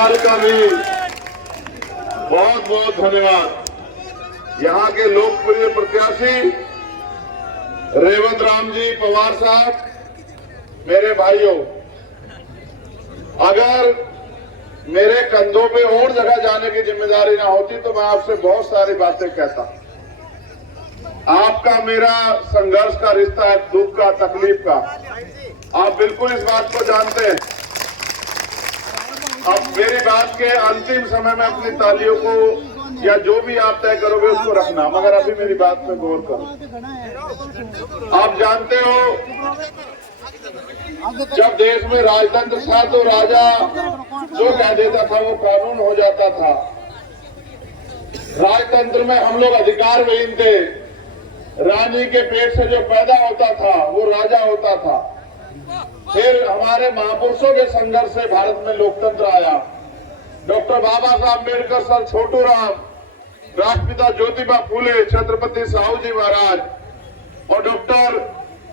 केजरीवाल का भी बहुत बहुत धन्यवाद। यहाँ के लोकप्रिय प्रत्याशी रेवंत राम जी पवार साहब, मेरे भाइयों, अगर मेरे कंधों पे और जगह जाने की जिम्मेदारी ना होती तो मैं आपसे बहुत सारी बातें कहता। आपका मेरा संघर्ष का रिश्ता है, दुख का, तकलीफ का, आप बिल्कुल इस बात को जानते हैं। अब मेरी बात के अंतिम समय में अपनी तालियों को या जो भी आप तय करोगे उसको रखना, मगर अभी मेरी बात पे गौर करो। आप जानते हो, जब देश में राजतंत्र था तो राजा जो कह देता था वो कानून हो जाता था। राजतंत्र में हम लोग अधिकार विहीन थे। रानी के पेट से जो पैदा होता था वो राजा होता था। फिर हमारे महापुरुषों के संघर्ष से भारत में लोकतंत्र आया। डॉक्टर बाबा साहब अम्बेडकर, सर छोटू राम, राष्ट्रपिता ज्योतिबा फूले, छत्रपति साहू जी महाराज और डॉक्टर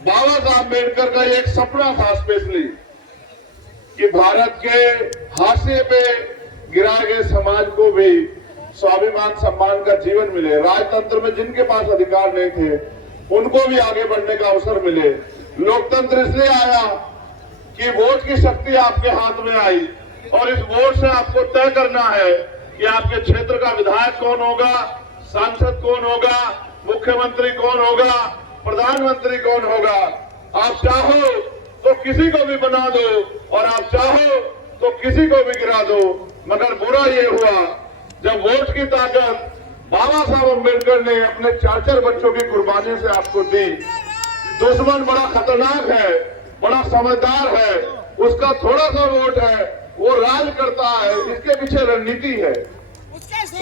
बाबा साहब अम्बेडकर का एक सपना था स्पेशली कि भारत के हाशिए पे गिराए गए समाज को भी स्वाभिमान सम्मान का जीवन मिले। राजतंत्र में जिनके पास अधिकार नहीं थे उनको भी आगे बढ़ने का अवसर मिले। लोकतंत्र इसलिए आया कि वोट की शक्ति आपके हाथ में आई और इस वोट से आपको तय करना है कि आपके क्षेत्र का विधायक कौन होगा, सांसद कौन होगा, मुख्यमंत्री कौन होगा, प्रधानमंत्री कौन होगा। आप चाहो तो किसी को भी बना दो और आप चाहो तो किसी को भी गिरा दो, मगर बुरा ये हुआ जब वोट की ताकत बाबा साहब अम्बेडकर ने अपने 4 बच्चों की कुर्बानी से आपको दी। दुश्मन बड़ा खतरनाक है, बड़ा समझदार है, उसका थोड़ा सा वोट है, वो राज करता है। इसके पीछे रणनीति है।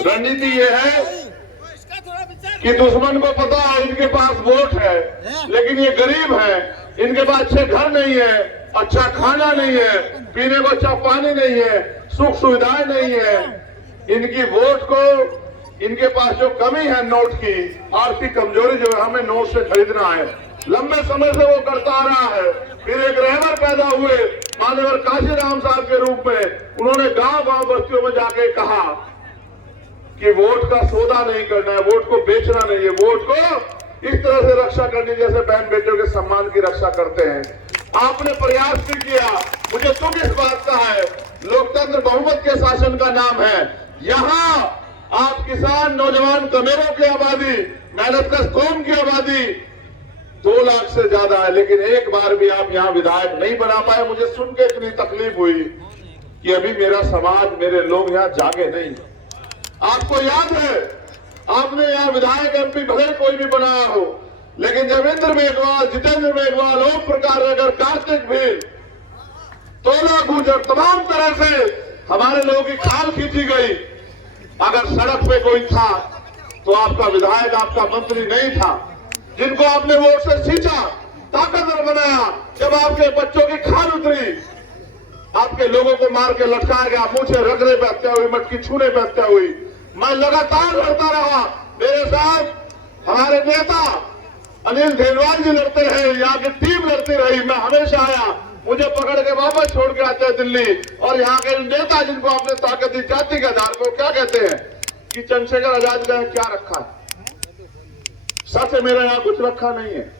रणनीति ये है कि दुश्मन को पता है इनके पास वोट है, लेकिन ये गरीब है, इनके पास अच्छे घर नहीं है, अच्छा खाना नहीं है, पीने को अच्छा पानी नहीं है, सुख सुविधाएं नहीं है। इनकी वोट को, इनके पास जो कमी है नोट की, आर्थिक कमजोरी जो है, हमें नोट से खरीदना है। लंबे समय से वो करता आ रहा है। फिर एक रहबर पैदा हुए मान्यवर काशीराम साहब के रूप में, उन्होंने गांव गांव बस्तियों में जाके कहा कि वोट का सौदा नहीं करना है, वोट को बेचना नहीं है, वोट को इस तरह से रक्षा करनी जैसे बहन बेटियों के सम्मान की रक्षा करते हैं। आपने प्रयास भी किया। मुझे दुख इस बात का है, लोकतंत्र बहुमत के शासन का नाम है। यहाँ आप किसान, नौजवान, कमेरों की आबादी, मेहनतकश कौम की आबादी 2 लाख से ज्यादा है, लेकिन एक बार भी आप यहाँ विधायक नहीं बना पाए। मुझे सुन के इतनी तकलीफ हुई कि अभी मेरा समाज, मेरे लोग यहाँ जागे नहीं। आपको याद है, आपने यहाँ विधायक एमपी भले कोई भी बनाया हो, लेकिन जब इंद्र मेघवाल, जितेंद्र मेघवाल, ओम प्रकाश नगर, कार्तिक भील, तोला गुजर, तमाम तरह से हमारे लोगों की खाल खींची गई। अगर सड़क पे कोई था तो आपका विधायक, आपका मंत्री नहीं था। जिनको आपने वोट से सींचा, ताकतवर बनाया, जब आपके बच्चों की खाल उतरी, आपके लोगों को मार के लटकाया गया, मुझे रगड़े पे हत्या हुई, मटकी छूने पे हत्या हुई। मैं लगातार लड़ता रहा, मेरे साथ हमारे नेता अनिल धेलवाल जी लड़ते रहे, यहाँ की टीम लड़ती रही। मैं हमेशा आया, मुझे पकड़ के वापस छोड़ के आते हैं दिल्ली। और यहाँ के नेता जिनको आपने ताकत दी जाति के आधार पर, क्या कहते हैं कि चंद्रशेखर आजाद ने क्या रखा है? सच है, मेरा यहाँ कुछ रखा नहीं है।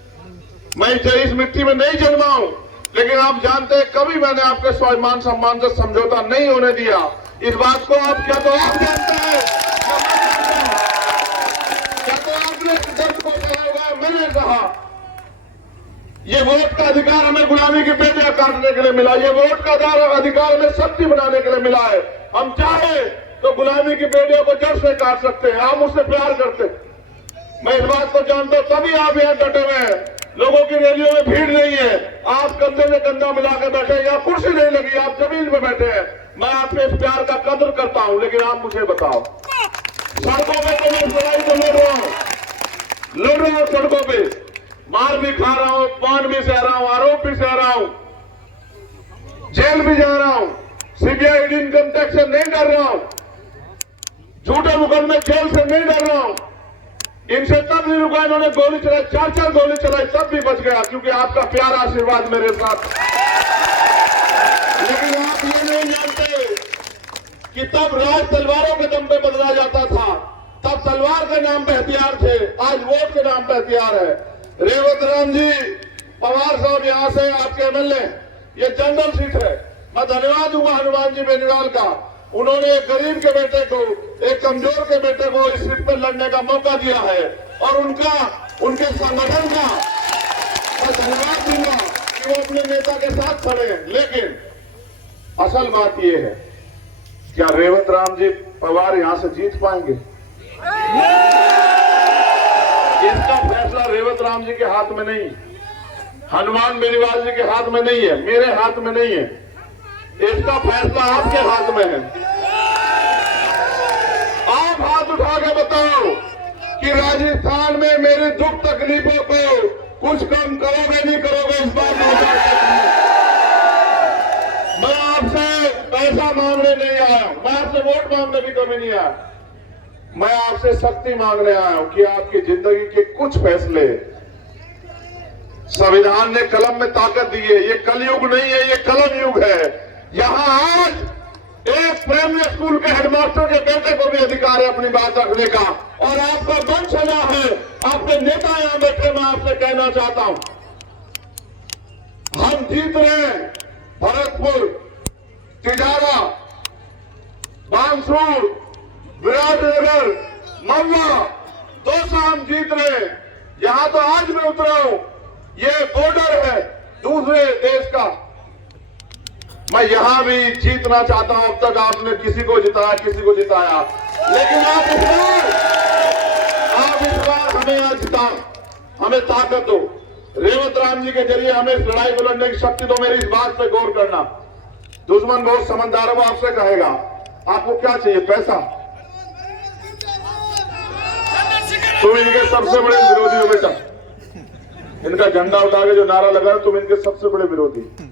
मैं इस मिट्टी में नहीं जन्मा हूं, लेकिन आप जानते हैं कभी मैंने आपके स्वाभिमान सम्मान से समझौता नहीं होने दिया। इस बात को आप क्या तो आप जानते हैं, क्या तो आपने दर्द को कहा होगा, मैंने कहा ये वोट का अधिकार हमें गुलामी की पेटियां काटने के लिए मिला, ये वोट का अधिकार हमें शक्ति बनाने के लिए मिला है। हम चाहे तो गुलामी की पेटियों को जड़ से काट सकते हैं। हम उससे प्यार करते हैं। मैं इस बात को जानता हूं, तभी आप यहाँ डटे हुए हैं। लोगों की रैलियों में भीड़ नहीं है, आप कंधे में कंधा मिला के बैठे, या कुर्सी नहीं लगी, आप जमीन में बैठे हैं। मैं आपके इस प्यार का कदर करता हूं, लेकिन आप मुझे बताओ, सड़कों पे तो मैं लड़ाई तो लड़ रहा हूं सड़कों पे, मार भी खा रहा हूं, पान भी सह रहा हूं, आरोप भी सह रहा हूं, जेल भी जा रहा हूं, सीबीआई इनकम टैक्स से नहीं डर रहा हूं, झूठे मुकदमे जेल से नहीं डर रहा हूं। इनसे तब नहीं रुका, इन्होंने गोली चलाई, 4 गोली चलाई, तब भी बच गया, क्योंकि आपका प्यारा आशीर्वाद मेरे साथ। लेकिन आप ये नहीं जानते, कि तब राज तलवारों के दम पे बदला जाता था, तब तलवार के नाम पे हथियार थे, आज वोट के नाम पे हथियार है। रेवत राम जी पवार साहब यहाँ से आपके एमएलए, ये जनरल सीट है। मैं धन्यवाद दूंगा हनुमान जी बेनीवाल का, उन्होंने एक गरीब के बेटे को, एक कमजोर के बेटे को इस सीट पर लड़ने का मौका दिया है और उनके संगठन का मैं धन्यवाद दूंगा कि वो अपने नेता के साथ खड़े हैं। लेकिन असल बात यह है, क्या रेवत राम जी पवार यहां से जीत पाएंगे? इसका फैसला रेवत राम जी के हाथ में नहीं, हनुमान बेनीवाल जी के हाथ में नहीं है, मेरे हाथ में नहीं है, इसका फैसला आपके हाथ में है। आप हाथ उठा के बताओ कि राजस्थान में मेरे दुख तकलीफों को कुछ कम करोगे नहीं करोगे? इस बात मैं आपसे पैसा मांगने नहीं आया, मैं आपसे वोट मांगने भी कभी नहीं आया, मैं आपसे शक्ति मांगने आया हूं कि आपकी जिंदगी के कुछ फैसले, संविधान ने कलम में ताकत दी है, ये कलयुग नहीं है, ये कलम युग है। यहां आज एक प्राइमरी स्कूल के हेडमास्टर के बेटे को भी अधिकार है अपनी बात रखने का, और आपका मंच सजा है, आपके नेता यहां बैठे, मैं आपसे कहना चाहता हूं, हम जीत रहे हैं भरतपुर, तिजारा, बांसुर, विराटनगर, मल्ला, दौसा हम जीत रहे हैं। यहां तो आज मैं उतरा हूं, ये बॉर्डर है दूसरे देश का, मैं यहां भी जीतना चाहता हूं। अब तक आपने किसी को जिताया, लेकिन आप इस बार हमें आज जिता, हमें ताकत दो, रेवत राम जी के जरिए हमें इस लड़ाई को लड़ने की शक्ति दो। मेरी इस बात पे गौर करना, दुश्मन बहुत समझदार है, वो आपसे कहेगा आपको क्या चाहिए? पैसा। तुम इनके सबसे बड़े विरोधी हो बेटा, इनका झंडा उठा के जो नारा लगा तुम इनके सबसे बड़े विरोधी।